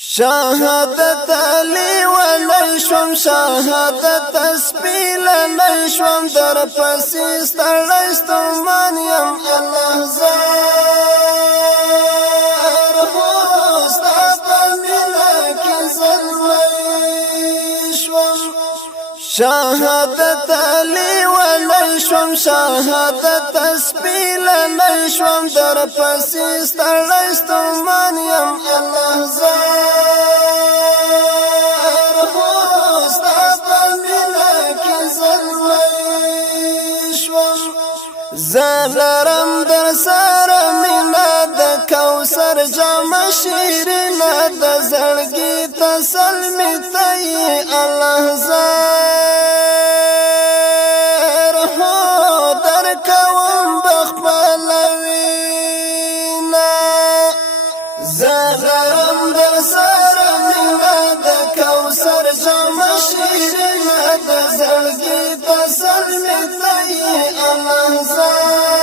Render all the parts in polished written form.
شهادت علی ولشم شهادت اسپیل نشم در پسی ستړستمان یم الله زار ستا په مینه کې زلمی شوم شهادت علی ولشم شهادت اسپیل نشم در پسی ستړستمان یم الله زار زلرم در سر مینا د کوثر جام شیرین د زړګي تسلمی تی الله زار هو در کوم بخبل وینا زلرم در سر مینا د کوثر جام شیرین د زړګي تسلمی تی الله زار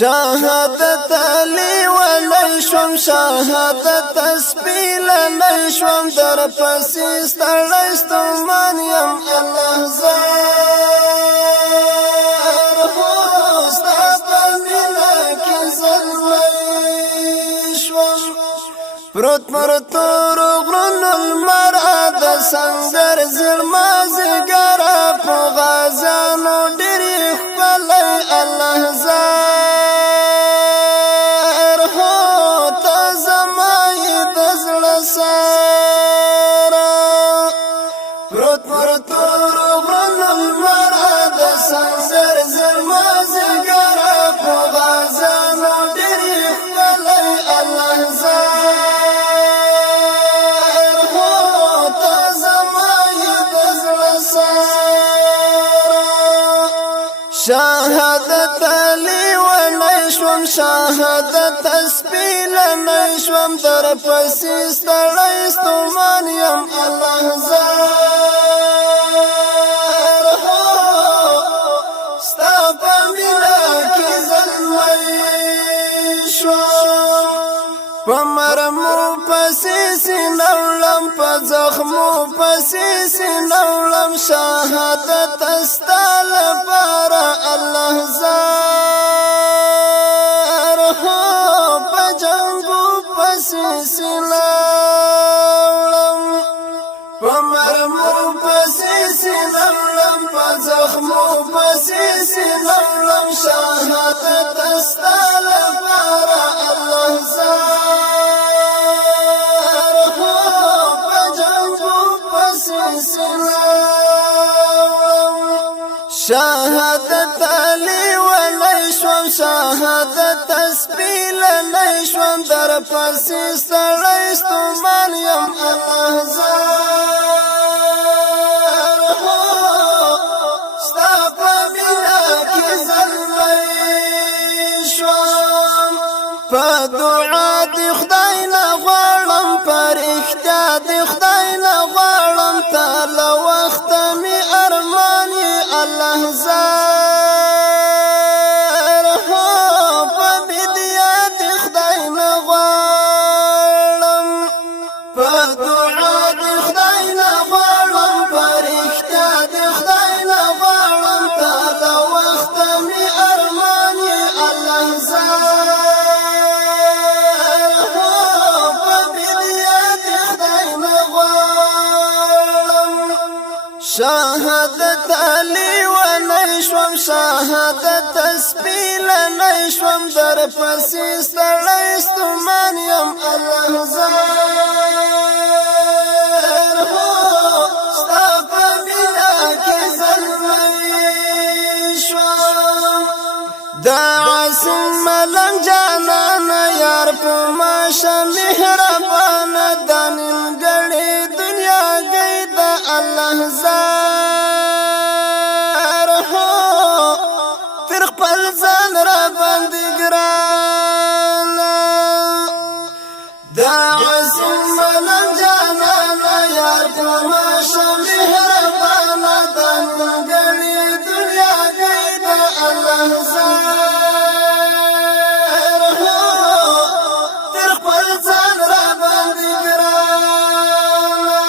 شهادت علی ولشم شهادت اسپیل نشم در پسی ستړستمان یم الله زار ستا په مینه کې زلمی شوم پروت مرتور غرونو لمر د سنګر زلما زګره په غازانو ډېرې ښکلی الله زار پروت مرتور غرونو لمر د سنګر زلما زګره په غازانو ډېرې ښکلی الله زار هو ته زما یې د زړه ساره شهادت علی ونشوم شهادت اسپیل نشوم در پسې ستړی ستومان یم الله زار پمرمو پسی سینولم په زخمو پسی سینولم شهادت استال پر الله زار هو په جنگو پسی سینولم پمرمو پسی سینولم په زخمو پسی سینولم شهادت استال پر الله زار شهادت علی ولشم شهادت اسپیل نشم در پسی ستړستمان یم الله زار ستا په مینه کې زلمی شوم په دعا د خدای نه غواړم په رښتیا د خدای نه غواړم ته له وخته مې ارمان الله زار هو په بدیا د خدای نه غواړم په دعا د خدای نه غواړم په رښتیا د خدای نه غواړم ته له وخته مې ارمان الله زار هو په بدیا د خدای نه غواړم شهادت علی ونشوم شهادت اسپیل نشوم در پسی ستړستمان یم الله زار هو ستا په مینه کې زلمی شوم دا عاصم ملنګ جانانه یار په ماشه مهربانه د نیمګړې دنیا گئی د الله زار هو تر خپل ځان را باندې ګرانه دا عاصم ملنګ جانانه یار په ماشه مهربانه د نیمګړې دنیا گئی الله زار تر خپل ځان را باندې ګرانه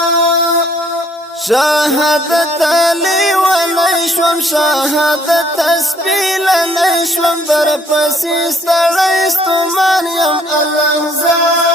شهادت علی ولای شوم شهادت تسبیل لای شوم در پسې ستړی ستومان یم الله زار